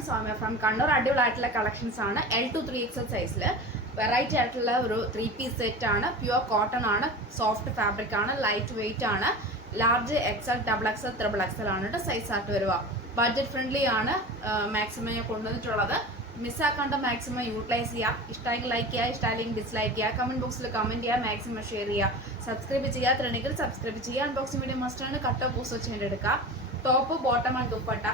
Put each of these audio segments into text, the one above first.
everyone. So I'm from Kannur. അടിപൊളിയായിട്ടുള്ള collections ആണ്. L to 3XL സൈസിൽ വെറൈറ്റി ആയിട്ടുള്ള ഒരു 3-piece സെറ്റ് ആണ്. പ്യുവർ കോട്ടൺ ആണ്, സോഫ്റ്റ് ഫാബ്രിക് ആണ്, ലൈറ്റ് വെയിറ്റ് ആണ്. Large XL, double XL, triple XL ആണ് കേട്ടോ സൈസ് ആയിട്ട് വരിക. ബഡ്ജറ്റ് ഫ്രണ്ട്ലി ആണ് മാക്സിമം ഞാൻ കൊണ്ടുവന്നിട്ടുള്ളത്. മിസ്സാക്കാണ്ട് മാക്സിമം യൂട്ടിലൈസ് ചെയ്യുക. ഇഷ്ടമെങ്കിൽ ലൈക്ക് ചെയ്യുക, ഇഷ്ടമല്ലെങ്കിൽ ഡിസ്ലൈക്ക് ചെയ്യുക. കമന്റ് ബോക്സിൽ കമന്റ് ചെയ്യുക, മാക്സിമം ഷെയർ ചെയ്യുക. സബ്സ്ക്രൈബ് ചെയ്യാത്തുണ്ടെങ്കിൽ സബ്സ്ക്രൈബ് ചെയ്യുക. അൺബോക്സിംഗ് വീഡിയോ മസ്റ്റാണ്. കട്ടോ പൂസ് വെച്ച് എടുക്കുക. ടോപ്പ് ബോട്ടം ആൻഡ് ദുപ്പട്ട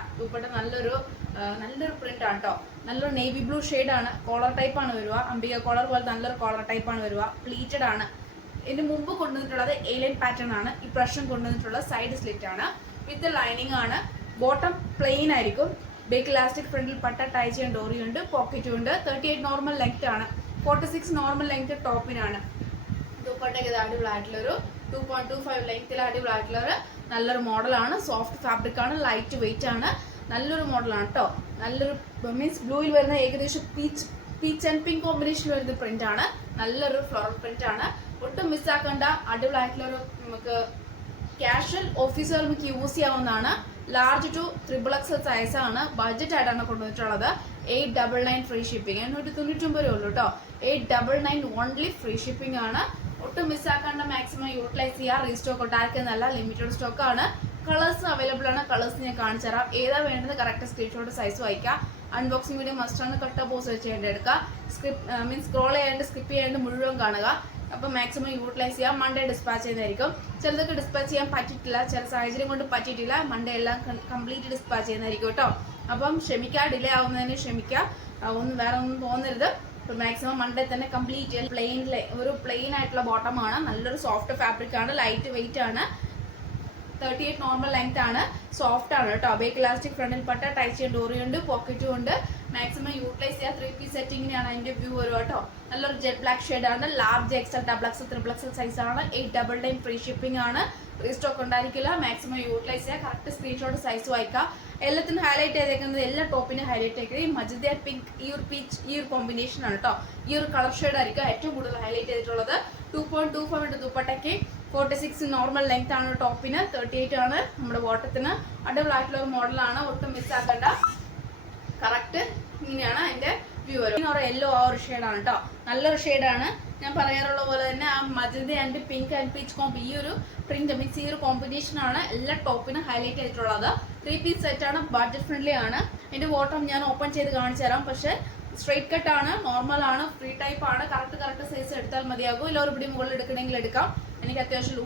നല്ലൊരു പ്രിന്റ് ആണ് കേട്ടോ. നല്ലൊരു നേവി ബ്ലൂ ആണ്. കോളർ ടൈപ്പ് ആണ് വരിക. അംബിക കോളർ പോലെ നല്ലൊരു കോളർ ടൈപ്പ് ആണ് വരിക. പ്ലീറ്റഡ് ആണ്. ഇതിന് മുമ്പ് കൊണ്ടുവന്നിട്ടുള്ളത് എലൈൻ പാറ്റേൺ ആണ്. ഈ പ്രശ്നം കൊണ്ടുവന്നിട്ടുള്ളത് സൈഡ് സ്ലിറ്റ് ആണ് വിത്ത് ലൈനിങ് ആണ്. ബോട്ടം പ്ലെയിൻ ആയിരിക്കും. ബേക്ക് ഇലാസ്റ്റിക് ഫ്രണ്ടിൽ പട്ട ടൈ ചെയ്യാൻ ഡോറി ഉണ്ട്, പോക്കറ്റും ഉണ്ട്. 38 നോർമൽ ലെങ്ത് ആണ്, 46 നോർമൽ ലെങ്ത് ടോപ്പിനാണ്. ദുപ്പട്ടയ്ക്ക് ഇത് അടിപൊളിയായിട്ടുള്ളൊരു 2.25 ലെങ്ത്തിൽ അടിപൊളിയായിട്ടുള്ളൊരു നല്ലൊരു മോഡലാണ്. സോഫ്റ്റ് ഫാബ്രിക് ആണ്, ലൈറ്റ് വെയിറ്റ് ആണ്. നല്ലൊരു മോഡലാണ് കേട്ടോ. നല്ലൊരു മീൻസ് ബ്ലൂയിൽ വരുന്ന ഏകദേശം പീച്ച് ആൻഡ് പിങ്ക് കോമ്പിനേഷൻ വരുന്ന പ്രിന്റ് ആണ്. നല്ലൊരു ഫ്ലോറൽ പ്രിന്റ് ആണ്. ഒട്ടും മിസ്സാക്കേണ്ട അടിപൊളിയായിട്ടുള്ളൊരു നമുക്ക് കാഷ്വൽ ഓഫീസുകൾ നമുക്ക് യൂസ് ചെയ്യാവുന്നതാണ്. Large two triple XL size ആണ്. ബഡ്ജറ്റ് ആയിട്ടാണ് കൊണ്ടുവന്നിട്ടുള്ളത്. 899 ഫ്രീ ഷിപ്പിംഗ്. 899 ഉള്ളൂ കേട്ടോ. 899 ഓൺലി ഫ്രീ ഷിപ്പിംഗ് ആണ്. ഒട്ടും മിസ്സാക്കാണ്ട് മാക്സിമം യൂട്ടിലൈസ് ചെയ്യുക. റീസ്റ്റോക്ക് ഒട്ടായിരിക്കുന്നല്ല, ലിമിറ്റഡ് സ്റ്റോക്ക് ആണ്. കളേഴ്സ് അവൈലബിൾ ആണ്. കളേഴ്സ് ഞാൻ കാണിച്ചു തരാം. ഏതാ വേണ്ടത് കറക്റ്റ് സ്ക്രീൻഷോട്ട് സൈസ് വായിക്കാം. അൺബോക്സിംഗ് വീഡിയോ മസ്റ്റാണ്. കട്ട പോസ് വെച്ച് എടുക്കുക. മീൻസ് സ്ക്രോൾ ചെയ്യാണ്ട് സ്കിപ്പ് ചെയ്യാണ്ട് മുഴുവൻ കാണുക. അപ്പം മാക്സിമം യൂട്ടിലൈസ് ചെയ്യാം. മൺഡേ ഡിസ്പാച്ച് ചെയ്യുന്നതായിരിക്കും. ചിലതൊക്കെ ഡിസ്പാച്ച് ചെയ്യാൻ പറ്റിയിട്ടില്ല, ചില സാഹചര്യം കൊണ്ട് പറ്റിയിട്ടില്ല. മൺഡേ എല്ലാം കംപ്ലീറ്റ് ഡിസ്പാച്ച് ചെയ്യുന്നതായിരിക്കും കേട്ടോ. അപ്പം ക്ഷമിക്കുക, ഡിലേ ആവുന്നതിന് ക്ഷമിക്കുക. വേറെ ഒന്നും തോന്നരുത്. അപ്പോൾ മാക്സിമം മൺഡേ തന്നെ കംപ്ലീറ്റ് ചെയ്യാൻ. ഒരു പ്ലെയിൻ ആയിട്ടുള്ള ബോട്ടമാണ്. നല്ലൊരു സോഫ്റ്റ് ഫാബ്രിക് ആണ്, ലൈറ്റ് വെയിറ്റ് ആണ്. 38 നോർമൽ ലെങ്ത് ആണ്. സോഫ്റ്റ് ആണ് കേട്ടോ. ബേക്ക് ഇലാസ്റ്റിക് ഫ്രണ്ടിൽ പട്ട ടൈ ചെയ്യാൻ ഡോറി ഉണ്ട്, പോക്കറ്റും ഉണ്ട്. മാക്സിമം യൂട്ടിലൈസ് ചെയ്യുക. 3-piece സെറ്റിങ്ങിനാണ് അതിന്റെ വ്യൂ വരും കേട്ടോ. നല്ലൊരു ജെറ്റ് ബ്ലാക്ക് ഷെയ്ഡ് ആണ്. Large XL, double XL, triple XL size ആണ്. 899 ഫ്രീ ഷിപ്പിംഗ് ആണ്. റീസ്റ്റോക്ക് ഉണ്ടായിരിക്കില്ല. മാക്സിമം യൂട്ടിലൈസ് ചെയ്യുക. കറക്റ്റ് സ്ക്രീൻഷോട്ട് സൈസ് വായിക്കുക. എല്ലാത്തിനും ഹൈലൈറ്റ് ചെയ്തേക്കുന്നത്, എല്ലാ ടോപ്പിനും ഹൈലൈറ്റ് ചെയ്തേക്കുന്നത് ഈ മജന്ത പിങ്ക്, ഈ ഒരു പീച്ച്, ഈ ഒരു കോമ്പിനേഷൻ ആണ് കേട്ടോ. ഈ ഒരു കളർ ഷെയ്ഡ് ആയിരിക്കും ഏറ്റവും കൂടുതൽ ഹൈലൈറ്റ് ചെയ്തിട്ടുള്ളത്. 2.25 ദുപ്പട്ടയ്ക്ക് 46 നോർമൽ ലെങ്ത് ആണ് ടോപ്പിന്. 38 ആണ് നമ്മുടെ ബോട്ടത്തിന്. അടിപൊളിയായിട്ടുള്ള ഒരു മോഡലാണ്. ഒട്ടും മിസ്സാക്കണ്ട. കറക്റ്റ് ഇങ്ങനെയാണ് അതിന്റെ വ്യൂ വരും. ഒരു യെല്ലോ ആ ഒരു ഷെയ്ഡാണ് കേട്ടോ. നല്ലൊരു ഷെയ്ഡാണ്. ഞാൻ പറയാറുള്ള പോലെ തന്നെ ആ magenta and pink and peach comb, ഈ ഒരു പ്രിന്റ് മീൻസ് ഈ ഒരു കോമ്പിനേഷൻ ആണ് എല്ലാ ടോപ്പിനും ഹൈലൈറ്റ് ചെയ്തിട്ടുള്ളത്. 3-piece സെറ്റ് ആണ്. ബഡ്ജറ്റ് ഫ്രണ്ട്ലി ആണ്. അതിന്റെ ബോട്ടം ഞാൻ ഓപ്പൺ ചെയ്ത് കാണിച്ചു തരാം. പക്ഷെ സ്ട്രൈറ്റ് കട്ട് ആണ്, നോർമൽ ആണ്, ഫ്രീ ടൈപ്പ് ആണ്. കറക്റ്റ് സൈസ് എടുത്താൽ മതിയാകും. ഇല്ല ഒരു പിടി മുകളിൽ എടുക്കണമെങ്കിൽ എടുക്കാം. എനിക്ക് അത്യാവശ്യം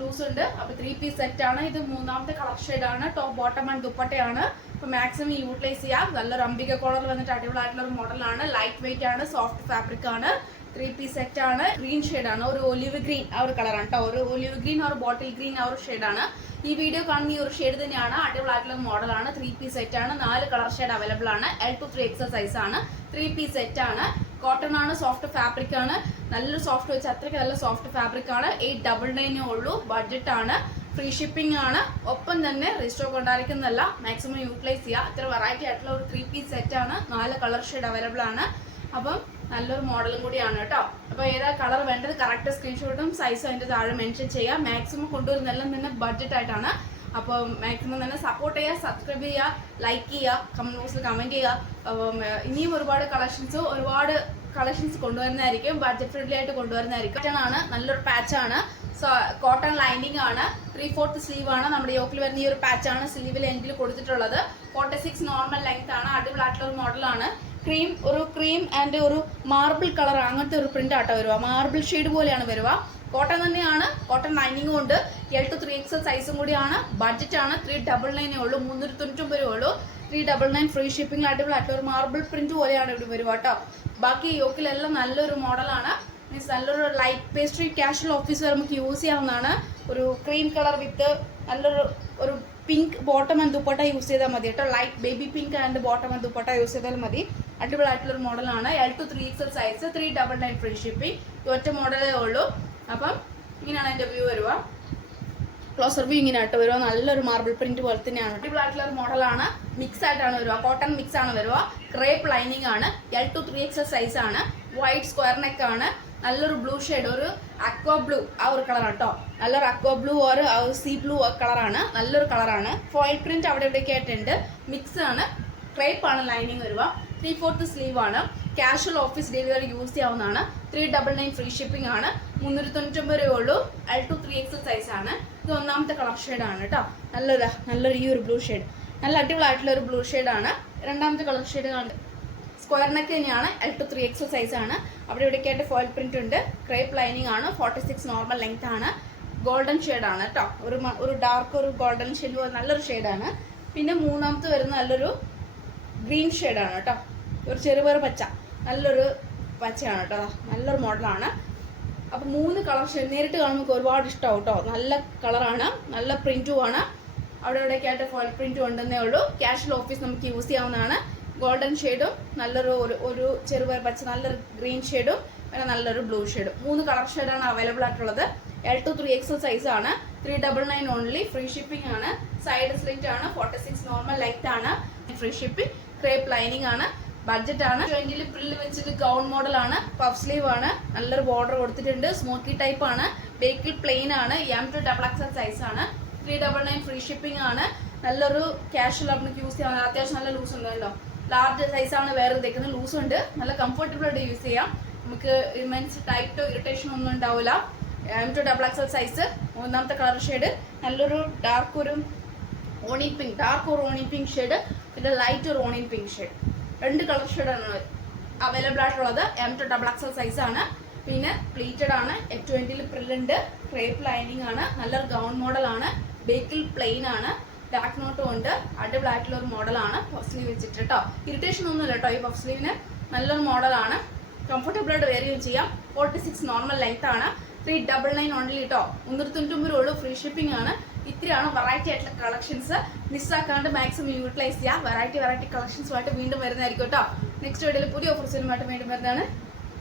ലൂസ് ഉണ്ട്. അപ്പൊ 3-piece സെറ്റ് ആണ്. ഇത് മൂന്നാമത്തെ കളർ ഷെയ്ഡ് ആണ്. ടോപ്പ് ബോട്ടം ആൻഡ് ദുപ്പട്ടയാണ്. അപ്പൊ മാക്സിമം യൂട്ടിലൈസ് ചെയ്യാം. നല്ലൊരു അംബിക കോളർ വന്നിട്ട് അടിപൊളിയായിട്ടുള്ള ഒരു മോഡലാണ്. ലൈറ്റ് വെയിറ്റ് ആണ്, സോഫ്റ്റ് ഫാബ്രിക് ആണ്. 3-piece സെറ്റ് ആണ്. ഗ്രീൻ ഷെയ്ഡ് ആണ്. ഒരു ഒലിവ് ഗ്രീൻ ആ ഒരു കളറാണ് കേട്ടോ. ഒരു ഒലിവ് ഗ്രീൻ, ഒരു ബോട്ടിൽ ഗ്രീൻ ആ ഒരു ഷെയ്ഡാണ്. ഈ വീഡിയോ കാണുന്ന ഈ ഒരു ഷെയ്ഡ് തന്നെയാണ്. അടിപൊളിയായിട്ടുള്ള മോഡലാണ്. 3-piece സെറ്റ് ആണ്. 4 കളർ ഷെയ്ഡ് അവൈലബിൾ ആണ്. L to 3XL സൈസ് ആണ്. 3-piece സെറ്റ് ആണ്. കോട്ടൺ ആണ്, സോഫ്റ്റ് ഫാബ്രിക് ആണ്. നല്ലൊരു സോഫ്റ്റ് വെച്ച് അത്രയ്ക്ക് നല്ല സോഫ്റ്റ് ഫാബ്രിക് ആണ്. 899 ഉള്ളൂ. ബഡ്ജറ്റ് ആണ്. ഫ്രീ ഷിപ്പിംഗ് ആണ്. ഒപ്പം തന്നെ റീസ്റ്റോക്ക് ഉണ്ടായിരിക്കുന്നതല്ല. മാക്സിമം യൂട്ടിലൈസ് ചെയ്യുക. അത്ര വെറൈറ്റി ആയിട്ടുള്ള ഒരു 3-piece സെറ്റ് ആണ്. 4 കളർ ഷെയ്ഡ് അവൈലബിൾ ആണ്. അപ്പം നല്ലൊരു മോഡലും കൂടിയാണ് കേട്ടോ. അപ്പോൾ ഏതാ കളർ വേണ്ടത് കറക്റ്റ് സ്ക്രീൻഷോട്ടും സൈസും അതിൻ്റെ താഴെ മെൻഷൻ ചെയ്യുക. മാക്സിമം കൊണ്ടുവരുന്നതെല്ലാം തന്നെ ബഡ്ജറ്റ് ആയിട്ടാണ്. അപ്പോൾ മാക്സിമം തന്നെ സപ്പോർട്ട് ചെയ്യുക, സബ്സ്ക്രൈബ് ചെയ്യുക, ലൈക്ക് ചെയ്യുക, കമന്റ് ബോക്സിൽ കമന്റ് ചെയ്യുക. അപ്പം ഇനിയും ഒരുപാട് കളക്ഷൻസ് കൊണ്ടുവരുന്നതായിരിക്കും. ബഡ്ജറ്റ് ഫ്രണ്ട്ലി ആയിട്ട് കൊണ്ടുവരുന്നതായിരിക്കും. ആണ് നല്ലൊരു പാച്ചാണ്. കോട്ടൺ ലൈനിങ് ആണ്. 3/4 സ്ലീവ് ആണ്. നമ്മുടെ യോക്കിൽ വരുന്ന ഈ ഒരു പാച്ചാണ് സ്ലീവിൽ എൻഡിൽ കൊടുത്തിട്ടുള്ളത്. 46 നോർമൽ ലെങ്ത് ആണ്. അടിപൊളിയായിട്ടുള്ള ഒരു മോഡലാണ്. ക്രീം ആൻഡ് ഒരു മാർബിൾ കളർ അങ്ങനത്തെ ഒരു പ്രിന്റ് ആട്ടോ വരുക. മാർബിൾ ഷെയ്ഡ് പോലെയാണ് വരുക. കോട്ടൺ തന്നെയാണ്. കോട്ടൺ ലൈനിങ്ങും ഉണ്ട്. L to 3XL സൈസും കൂടിയാണ്. ബഡ്ജറ്റ് ആണ്. 399 ഉള്ളൂ. 399 ഉള്ളൂ. 399 ഫ്രീ ഷിപ്പിംഗ്. അടിപൊളിയായിട്ടുള്ള ഒരു മാർബിൾ പ്രിന്റ് പോലെയാണ് ഇവിടെ വരുക കേട്ടോ. ബാക്കി യോക്കിലെല്ലാം നല്ലൊരു മോഡലാണ്. മീൻസ് നല്ലൊരു ലൈറ്റ് പേസ്ട്രി കാഷ്വൽ ഓഫീസ് വരെ നമുക്ക് യൂസ് ചെയ്യാവുന്നതാണ്. ഒരു ക്രീം കളർ വിത്ത് നല്ലൊരു pink bottom and dupatta use ചെയ്താൽ മതി കേട്ടോ. Light baby pink and bottom and dupatta use ചെയ്താൽ മതി. അടിപൊളിയായിട്ടുള്ളൊരു മോഡലാണ്. L to 3XL size. 399 free shipping. ഒറ്റ മോഡലേ ഉള്ളൂ. അപ്പം ഇങ്ങനെയാണ് എൻ്റെ വ്യൂ വരുക. ക്ലോസർ വ്യൂ ഇങ്ങനെ ആയിട്ട് വരുക. നല്ലൊരു മാർബിൾ പ്രിന്റ് പോലെ തന്നെയാണ്. അടിപൊളിയായിട്ടുള്ള ഒരു മോഡലാണ്. മിക്സ് ആയിട്ടാണ് വരുക. കോട്ടൺ മിക്സ് ആണ് വരുക. ക്രേപ്പ് ലൈനിങ് ആണ്. L to 3XL സൈസ് ആണ്. വൈറ്റ് സ്ക്വയർ നെക്ക് ആണ്. നല്ലൊരു ബ്ലൂ ഷെയ്ഡ്, ഒരു അക്വ ബ്ലൂ ആ ഒരു കളറാണ് കേട്ടോ. നല്ലൊരു അക്വ ബ്ലൂ ഓർ ആ ഒരു സീ ബ്ലൂ കളറാണ്, നല്ലൊരു കളറാണ്. ഫോയിൽ പ്രിന്റ് അവിടെ ഇവിടെയൊക്കെ ആയിട്ടുണ്ട്. മിക്സ് ആണ്, ക്രേപ്പ് ആണ് ലൈനിങ് വരുക. 3/4 സ്ലീവ് ആണ്. കാഷ്വൽ ഓഫീസ് ഡെലിവറി യൂസ് ചെയ്യാവുന്നതാണ്. 399 ഫ്രീ ഷിപ്പിംഗ് ആണ്. 399 രൂപയേ ഉള്ളൂ. L2 3XL സൈസ് ആണ്. ഇത് ഒന്നാമത്തെ കളർ ഷെയ്ഡാണ് കേട്ടോ. നല്ലൊരു ഈ ഒരു ബ്ലൂ ഷെയ്ഡ്, നല്ല അടിപൊളിയായിട്ടുള്ള ഒരു ബ്ലൂ ഷെയ്ഡാണ്. രണ്ടാമത്തെ കളർ ഷെയ്ഡ് ആണ് സ്ക്വയർ നെക്ക് തന്നെയാണ്. L2 3XL സൈസ് ആണ്. അവിടെ ഇവിടെയൊക്കെയായിട്ട് ഫോയിൽ പ്രിന്റ് ഉണ്ട്. ക്രേപ്പ് ലൈനിങ് ആണ്. 46 നോർമൽ ലെങ്ത് ആണ്. ഗോൾഡൻ ഷെയ്ഡാണ് കേട്ടോ. ഒരു ഡാർക്ക് ഒരു ഗോൾഡൻ ഷെയ്ഡ്, നല്ലൊരു ഷെയ്ഡാണ്. പിന്നെ മൂന്നാമത്തെ വരുന്ന നല്ലൊരു ഗ്രീൻ ഷെയ്ഡാണ് കേട്ടോ. ഒരു ചെറുപയർ പച്ച, നല്ലൊരു പച്ചയാണ് കേട്ടോ. നല്ലൊരു മോഡലാണ്. അപ്പോൾ 3 കളർ ഷെയ്ഡ് നേരിട്ട് കാണുമ്പോൾ ഒരുപാട് ഇഷ്ടമാവും കേട്ടോ. നല്ല കളറാണ്, നല്ല പ്രിന്റുമാണ്. അവിടെ ഇവിടെയൊക്കെയായിട്ട് ഫോയിൽ പ്രിന്റും ഉണ്ടെന്നേ ഉള്ളൂ. കാഷ്വൽ ഓഫീസ് നമുക്ക് യൂസ് ചെയ്യാവുന്നതാണ്. ഗോൾഡൻ ഷെയ്ഡും നല്ലൊരു ചെറുപയർ പച്ച, നല്ലൊരു ഗ്രീൻ ഷെയ്ഡും പിന്നെ നല്ലൊരു ബ്ലൂ ഷെയ്ഡും. 3 കളർ ഷെയ്ഡാണ് അവൈലബിൾ ആയിട്ടുള്ളത്. L2 3XL സൈസ് ആണ്. 399 ഓൺലി. ഫ്രീ ഷിപ്പിംഗ് ആണ്. സൈഡ് സ്ലിറ്റ് ആണ്. 46 നോർമൽ ലെങ്ത് ആണ്. Free shipping. ക്രേപ്പ് ലൈനിങ് ആണ്. ബഡ്ജറ്റ് ആണ്. 20 പ്രില്ല് വെച്ചിട്ട് ഗൗൺ മോഡൽ ആണ്. പഫ് സ്ലീവ് ആണ്. നല്ലൊരു ബോർഡർ കൊടുത്തിട്ടുണ്ട്. സ്മോക്കി ടൈപ്പ് ആണ്. ബേക്കിൽ പ്ലെയിൻ ആണ്. M2 XXL സൈസ് ആണ്. 399 ഫ്രീ ഷിപ്പിംഗ് ആണ്. നല്ലൊരു കാഷ്വൽ നമുക്ക് യൂസ് ചെയ്യാം. അത്യാവശ്യം നല്ല ലൂസ് ഉണ്ടല്ലോ. ലാർജ് സൈസ് ആണ് വേറെ ഇതേക്കുന്നത്. ലൂസ് ഉണ്ട്. നല്ല കംഫർട്ടബിൾ ആയിട്ട് യൂസ് ചെയ്യാം. നമുക്ക് മീൻസ് ടൈറ്റോ ഇറിറ്റേഷൻ ഒന്നും ഉണ്ടാവില്ല. M2 XXL size. ഒന്നാമത്തെ കളർ ഷെയ്ഡ് നല്ലൊരു ഡാർക്ക് ഒരു ഓണിയൻ പിങ്ക്, ഡാർക്ക് ഒരു ഓണിയൻ പിങ്ക് ഷെയ്ഡ്, പിന്നെ ലൈറ്റ് ഒരു ഓണിയൻ പിങ്ക് ഷെയ്ഡ്. 2 കളർ ഷെയ്ഡാണ് അവൈലബിൾ ആയിട്ടുള്ളത്. M2 XXL സൈസ് ആണ്. പിന്നെ പ്ലീറ്റഡ് ആണ്. F20 പ്രില്ലുണ്ട്. ക്രേപ്പ് ലൈനിങ് ആണ്. നല്ലൊരു ഗൗൺ മോഡലാണ്. ബേക്കിൽ പ്ലെയിൻ ആണ്. ഡാർക്ക് നോട്ടും ഉണ്ട്. അടിപൊളിയായിട്ടുള്ള ഒരു മോഡലാണ്. പഫ് സ്ലീവ് വെച്ചിട്ട് കേട്ടോ. ഇറിറ്റേഷൻ ഒന്നുമില്ല കേട്ടോ ഈ പഫ് സ്ലീവിന്. നല്ലൊരു മോഡലാണ്. കംഫർട്ടബിൾ ആയിട്ട് വെയർ ചെയ്യാം. 46 നോർമൽ ലെങ്ത് ആണ്. 399 ഓൺലി കേട്ടോ. 399 ഉള്ളൂ. ഫ്രീ ഷിപ്പിംഗ് ആണ്. ഇത്രയാണ് വെറൈറ്റി ആയിട്ടുള്ള കളക്ഷൻസ്. മിസ്സാക്കാണ്ട് മാക്സിമം യൂട്ടിലൈസ് ചെയ്യാം. വെറൈറ്റി കളക്ഷൻസുമായിട്ട് വീണ്ടും വരുന്നതായിരിക്കും കേട്ടോ. നെക്സ്റ്റ് വീഡിയോയിൽ പുതിയ ഓഫേഴ്സുമായിട്ട് വീണ്ടും വരുന്നതാണ്.